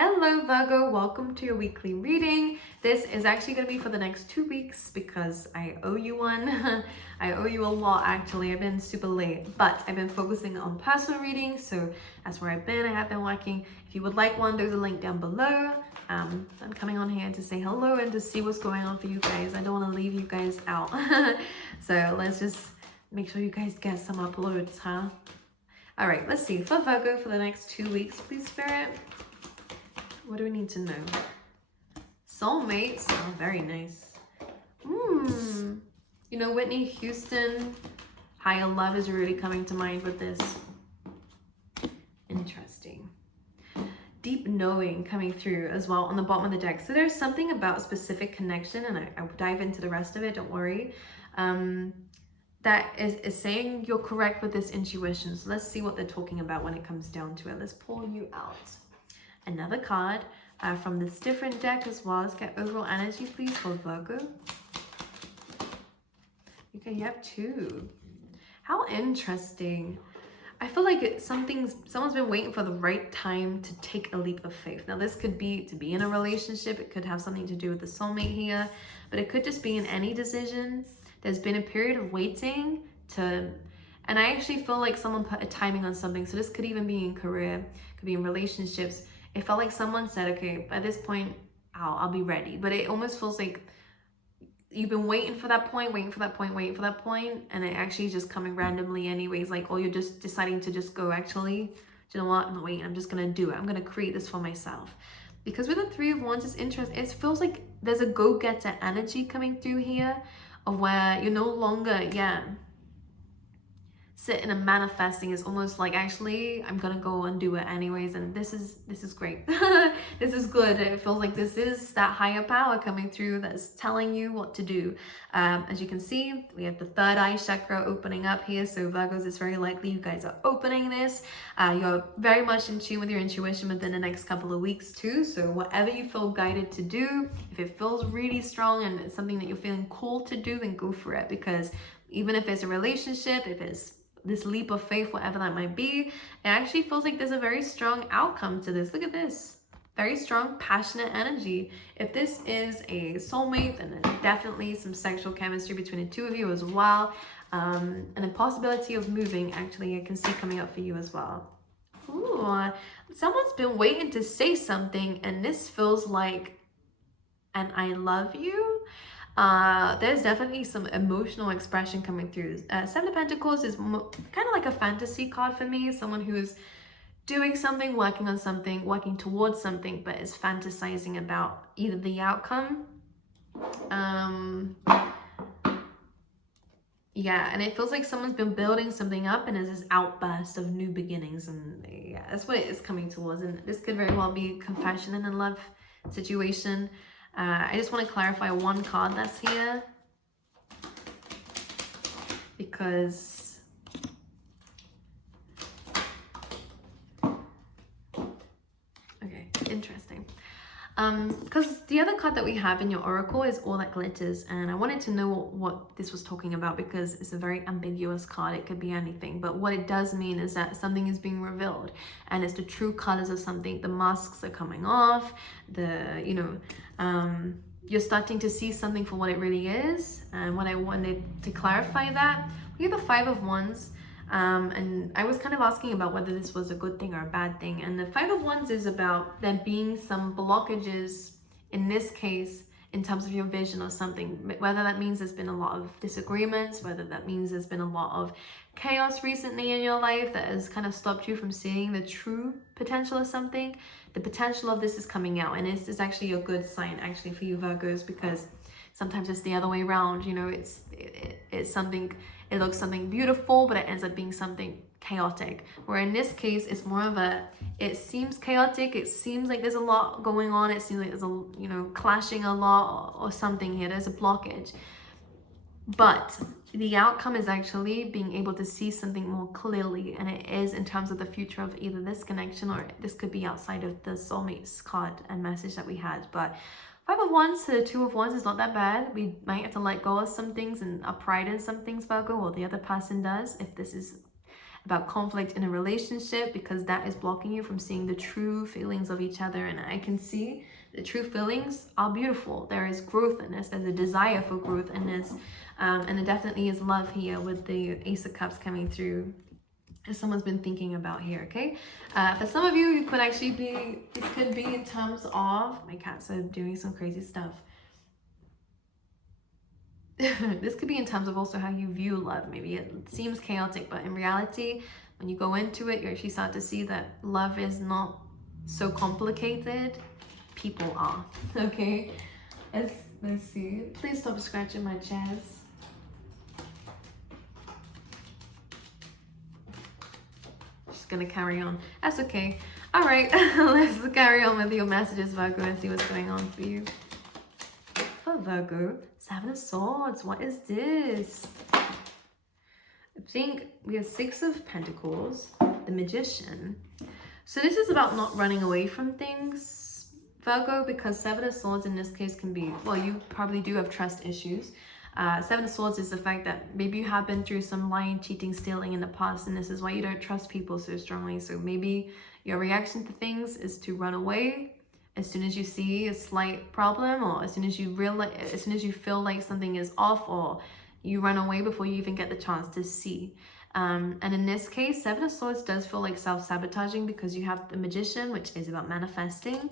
Hello Virgo, welcome to your weekly reading. This is actually going to be for the next 2 weeks because I owe you one. I owe you a lot actually. I've been super late, but I've been focusing on personal readings, so that's where I've been. I have been working. If you would like one, there's a link down below. I'm coming on here to say hello and to see what's going on for you guys. I don't want to leave you guys out. So let's just make sure you guys get some uploads, huh? All right, let's see. For Virgo for the next 2 weeks, please, Spirit. What do we need to know? Soulmates. Oh, very nice. You know, Whitney Houston, higher love is really coming to mind with this. Interesting. Deep knowing coming through as well on the bottom of the deck. So there's something about specific connection, and I'll dive into the rest of it, don't worry. That is saying you're correct with this intuition. So let's see what they're talking about when it comes down to it. Let's pull you out. Another card from this different deck as well. Let's get overall energy, please, for Virgo. Okay, you have 2. How interesting. I feel like someone's been waiting for the right time to take a leap of faith. Now, this could be to be in a relationship. It could have something to do with the soulmate here, but it could just be in any decision. There's been a period of waiting to... And I actually feel like someone put a timing on something. So this could even be in career, could be in relationships. It felt like someone said, okay, by this point, I'll be ready. But it almost feels like you've been waiting for that point, waiting for that point, and it actually is just coming randomly anyways. Like, or you're just deciding to just go, actually, do you know what? I'm not waiting. I'm just going to do it. I'm going to create this for myself. Because with the 3 of Wands, it's interesting. It feels like there's a go-getter energy coming through here of where you're no longer, sitting and manifesting. Is almost like, actually, I'm gonna go and do it anyways, and this is great. This is good. It feels like this is that higher power coming through that's telling you what to do. As you can see, we have the third eye chakra opening up here. So Virgos, it's very likely you guys are opening this. You're very much in tune with your intuition within the next couple of weeks too. So whatever you feel guided to do, if it feels really strong and it's something that you're feeling called to do, then go for it. Because even if it's a relationship, if it's this leap of faith, whatever that might be, it actually feels like there's a very strong outcome to this. Look at this. Very strong, passionate energy. If this is a soulmate, then there's definitely some sexual chemistry between the 2 of you as well. And a possibility of moving, actually, I can see coming up for you as well. Ooh, someone's been waiting to say something, and this feels like an I love you. There's definitely some emotional expression coming through. 7 of Pentacles is kind of like a fantasy card for me. Someone who is doing something, working on something, working towards something, but is fantasizing about either the outcome. Yeah, and it feels like someone's been building something up and there's this outburst of new beginnings. And yeah, that's what it is coming towards. And this could very well be a confession in a love situation. I just want to clarify one card that's here, because okay, interesting. Because the other card that we have in your oracle is All That Glitters, and I wanted to know what this was talking about, because it's a very ambiguous card. It could be anything, but what it does mean is that something is being revealed, and it's the true colors of something. The masks are coming off. You're starting to see something for what it really is. And what I wanted to clarify that, we have the 5 of Wands. And I was kind of asking about whether this was a good thing or a bad thing. And the 5 of Wands is about there being some blockages, in this case, in terms of your vision or something. Whether that means there's been a lot of disagreements, whether that means there's been a lot of chaos recently in your life that has kind of stopped you from seeing the true potential of something. The potential of this is coming out, and this is actually a good sign actually for you Virgos, because sometimes it's the other way around. You know, it's something, it looks something beautiful, but it ends up being something chaotic. Where in this case, it's more of a, it seems chaotic, it seems like there's a lot going on, it seems like there's a, you know, clashing a lot or something here, there's a blockage. But the outcome is actually being able to see something more clearly, and it is in terms of the future of either this connection, or this could be outside of the soulmates card and message that we had. But 5 of Wands to 2 of Wands is not that bad. We might have to let go of some things and our pride in some things, Virgo, or the other person does, if this is about conflict in a relationship, because that is blocking you from seeing the true feelings of each other. And I can see the true feelings are beautiful. There is growth in this. There's a desire for growth in this. And there definitely is love here with the Ace of Cups coming through, as someone's been thinking about here, okay? For some of you, you could actually be, this could be in terms of, my cats are doing some crazy stuff. This could be in terms of also how you view love. Maybe it seems chaotic, but in reality, when you go into it, you actually start to see that love is not so complicated. People are, okay? Let's see. Please stop scratching my chest. Just gonna carry on. That's okay. All right, let's carry on with your messages, Virgo, and see what's going on for you. For Virgo, Seven of Swords. What is this? I think we have Six of Pentacles, the Magician. So this is about not running away from things, Virgo, because Seven of Swords in this case can be, well, you probably do have trust issues. Seven of Swords is the fact that maybe you have been through some lying, cheating, stealing in the past, and this is why you don't trust people so strongly. So maybe your reaction to things is to run away as soon as you see a slight problem, or as soon as you realize, as soon as you feel like something is off, or you run away before you even get the chance to see. And in this case, Seven of Swords does feel like self-sabotaging, because you have the Magician, which is about manifesting,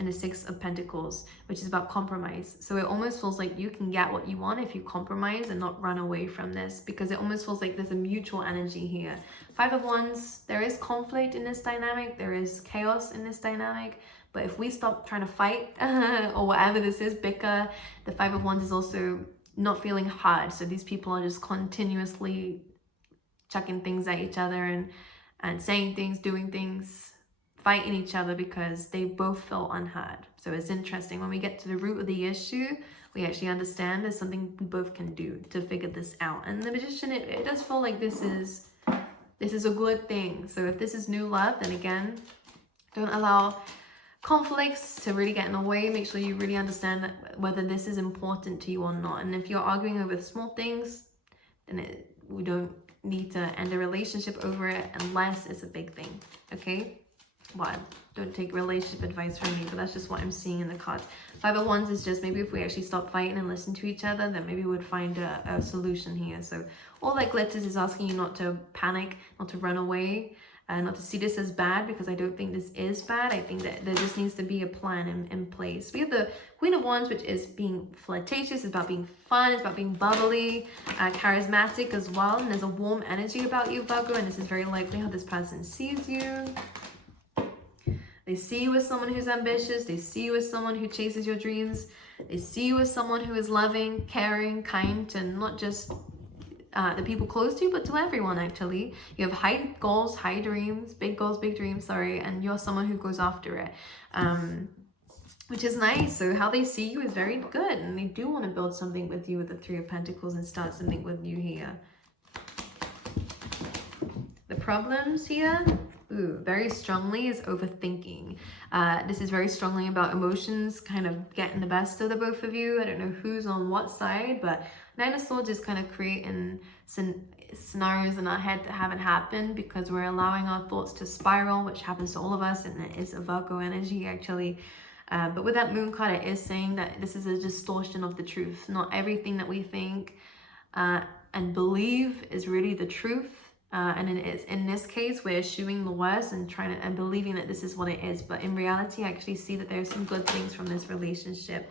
and the Six of Pentacles, which is about compromise. So it almost feels like you can get what you want if you compromise and not run away from this, because it almost feels like there's a mutual energy here. Five of Wands, there is conflict in this dynamic, there is chaos in this dynamic, but if we stop trying to fight or whatever this is, bicker, the Five of Wands is also not feeling hard. So these people are just continuously chucking things at each other and saying things, doing things, fighting each other because they both feel unheard. So it's interesting. When we get to the root of the issue, we actually understand there's something we both can do to figure this out. And the Magician, it does feel like this is a good thing. So if this is new love, then again, don't allow conflicts to really get in the way. Make sure you really understand that whether this is important to you or not. And if you're arguing over small things, then we don't need to end a relationship over it unless it's a big thing, okay? Well, don't take relationship advice from me, but that's just what I'm seeing in the cards. Five of Wands is just maybe if we actually stop fighting and listen to each other, then maybe we would find a solution here. So all that glitters is asking you not to panic, not to run away, not to see this as bad, because I don't think this is bad. I think that there just needs to be a plan in place. We have the Queen of Wands, which is being flirtatious, it's about being fun, it's about being bubbly, charismatic as well. And there's a warm energy about you, Virgo, and this is very likely how this person sees you. They see you as someone who's ambitious. They see you as someone who chases your dreams. They see you as someone who is loving, caring, kind to not just the people close to you, but to everyone actually. You have high goals, high dreams, big goals, big dreams, sorry, and you're someone who goes after it, which is nice. So how they see you is very good, and they do want to build something with you with the Three of Pentacles and start something with you here. The problems here, very strongly, is overthinking. This is very strongly about emotions kind of getting the best of the both of you. I don't know who's on what side, but Nine of Swords is kind of creating scenarios in our head that haven't happened because we're allowing our thoughts to spiral, which happens to all of us, and it is a Virgo energy actually. But with that Moon card, it is saying that this is a distortion of the truth. Not everything that we think and believe is really the truth. And in this case, we're assuming the worst and believing that this is what it is. But in reality, I actually see that there's some good things from this relationship.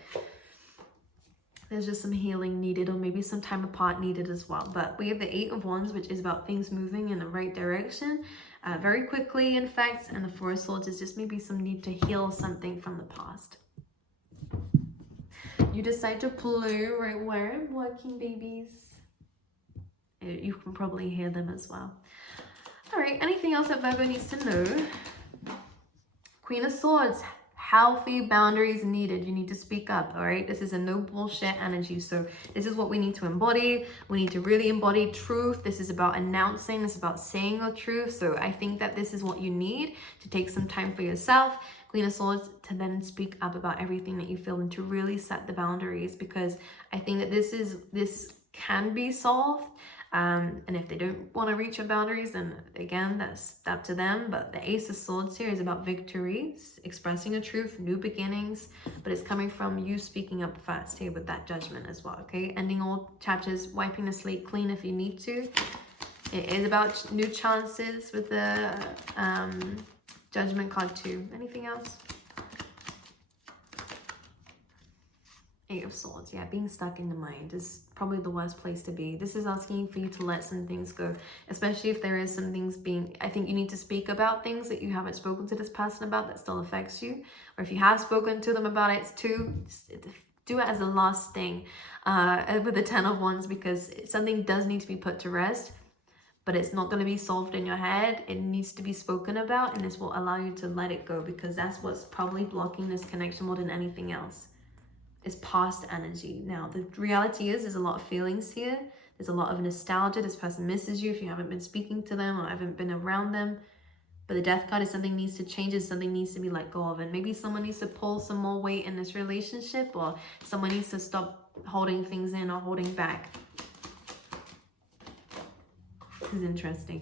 There's just some healing needed, or maybe some time apart needed as well. But we have the Eight of Wands, which is about things moving in the right direction very quickly, in fact. And the Four of Swords is just maybe some need to heal something from the past. You decide to play right where I'm working, babies. You can probably hear them as well. All right, anything else that Virgo needs to know? Queen of Swords, healthy boundaries needed. You need to speak up, all right? This is a no bullshit energy. So this is what we need to embody. We need to really embody truth. This is about announcing. It's about saying your truth. So I think that this is what you need to take some time for yourself. Queen of Swords, to then speak up about everything that you feel and to really set the boundaries, because I think that this can be solved. And if they don't want to reach your boundaries, then again, that's up to them. But the Ace of Swords here is about victory, expressing a truth, new beginnings, but it's coming from you speaking up first here with that Judgment as well, okay? Ending all chapters, wiping the slate clean if you need to. It is about new chances with the Judgment card too. Anything else? Eight of Swords. Yeah, being stuck in the mind is probably the worst place to be. This is asking for you to let some things go, especially if there is some things being, I think you need to speak about things that you haven't spoken to this person about that still affects you. Or if you have spoken to them about it too, do it as a last thing with the 10 of Wands, because something does need to be put to rest, but it's not going to be solved in your head. It needs to be spoken about, and this will allow you to let it go, because that's what's probably blocking this connection more than anything else. Is past energy. Now, the reality is there's a lot of feelings here. There's a lot of nostalgia. This person misses you if you haven't been speaking to them or haven't been around them. But the Death card is something needs to change, and something needs to be let go of. And maybe someone needs to pull some more weight in this relationship, or someone needs to stop holding things in or holding back. This is interesting.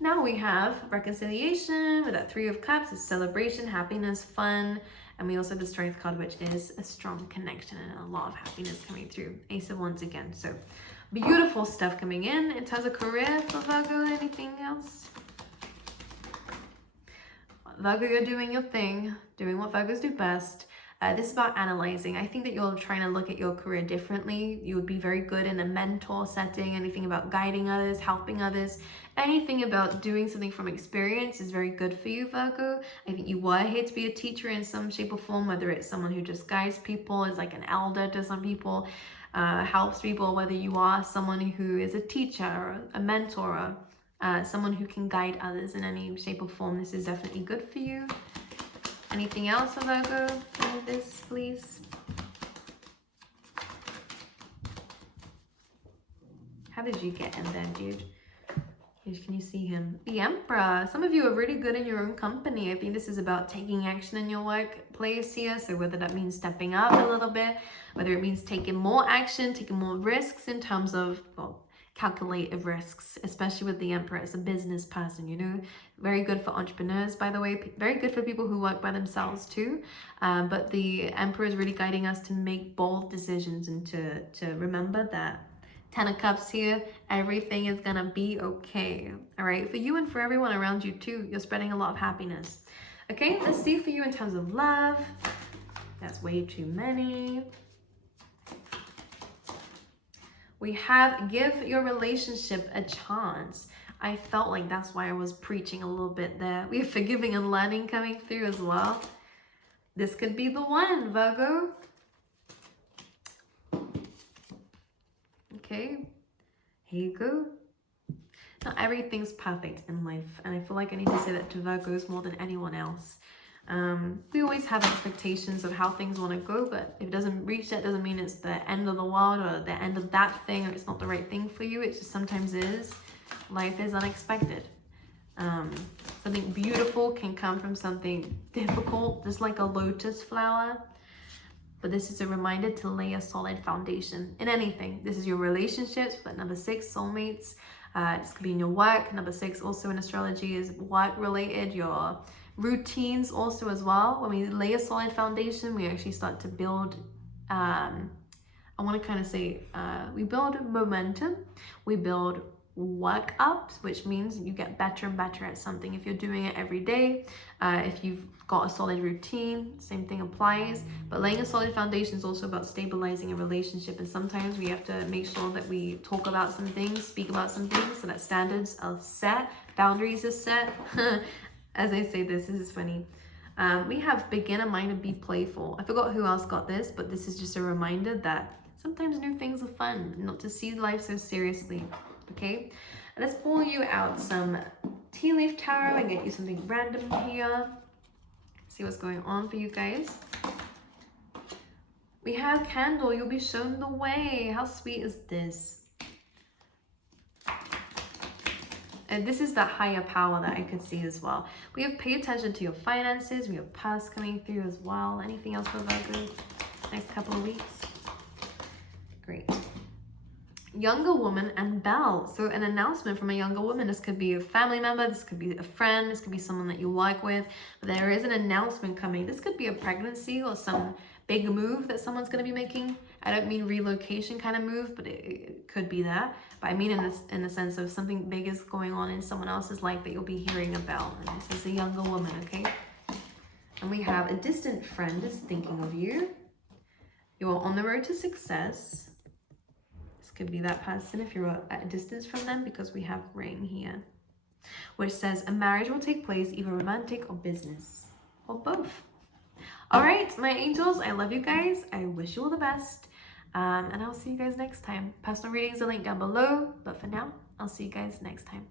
Now we have reconciliation with that 3 of Cups. It's celebration, happiness, fun. And we also have the Strength card, which is a strong connection and a lot of happiness coming through. Ace of Wands again. So beautiful stuff coming in terms of career for Virgo. Anything else? Virgo, you're doing your thing, doing what Virgos do best. This is about analyzing. I think that you're trying to look at your career differently. You would be very good in a mentor setting. Anything about guiding others, helping others, anything about doing something from experience is very good for you, Virgo. I think you were here to be a teacher in some shape or form, whether it's someone who just guides people, is like an elder to some people, helps people, whether you are someone who is a teacher or a mentor, or someone who can guide others in any shape or form. This is definitely good for you. Anything else, Virgo? Any of this, please? How did you get in there, dude? Can you see him? The Emperor. Some of you are really good in your own company. I think this is about taking action in your workplace here. So whether that means stepping up a little bit, whether it means taking more action, taking more risks in terms of, well, calculated risks, especially with the Emperor. It's a business person, you know, very good for entrepreneurs, by the way, very good for people who work by themselves too. But the Emperor is really guiding us to make bold decisions and to remember that 10 of Cups here, everything is gonna be okay. All right, for you and for everyone around you too. You're spreading a lot of happiness. Okay, let's see for you in terms of love. That's way too many. We have give your relationship a chance. I felt like that's why I was preaching a little bit there. We have forgiving and learning coming through as well. This could be the one, Virgo. Okay, here you go. Not everything's perfect in life, and I feel like I need to say that to Virgos more than anyone else. We always have expectations of how things want to go, but if it doesn't reach that, doesn't mean it's the end of the world or the end of that thing, or it's not the right thing for you. It just sometimes is. Life is unexpected. Something beautiful can come from something difficult, just like a lotus flower. But this is a reminder to lay a solid foundation in anything. This is your relationships, but number 6, soulmates. This could be in your work. Number 6 also in astrology is work related, your routines also as well. When we lay a solid foundation, we actually start to build, I want to kind of say, we build momentum, we build work ups, which means you get better and better at something. If you're doing it every day, if you've got a solid routine, same thing applies. But laying a solid foundation is also about stabilizing a relationship, and sometimes we have to make sure that we talk about some things, speak about some things, so that standards are set, boundaries are set. As I say this is funny. We have begin a mind and be playful. I forgot who else got this, but this is just a reminder that sometimes new things are fun, not to see life so seriously. Okay, let's pull you out some tea leaf tarot and get you something random here. See what's going on for you guys. We have candle. You'll be shown the way. How sweet is this? And this is that higher power that I could see as well. We have pay attention to your finances. We have past coming through as well. Anything else for Virgo? Next couple of weeks. Great. younger woman and bell. So an announcement from a younger woman. This could be a family member, this could be a friend, this could be someone that you like with. But there is an announcement coming. This could be a pregnancy or some big move that someone's going to be making. I don't mean relocation kind of move, but it could be that. But I mean in the sense of something big is going on in someone else's life that you'll be hearing about. And this is a younger woman, okay? And we have a distant friend is thinking of you. You are on the road to success. This could be that person if you're at a distance from them, because we have ring here, which says a marriage will take place, either romantic or business, or both. All right, my angels, I love you guys. I wish you all the best. And I'll see you guys next time. Personal readings are linked down below. But for now, I'll see you guys next time.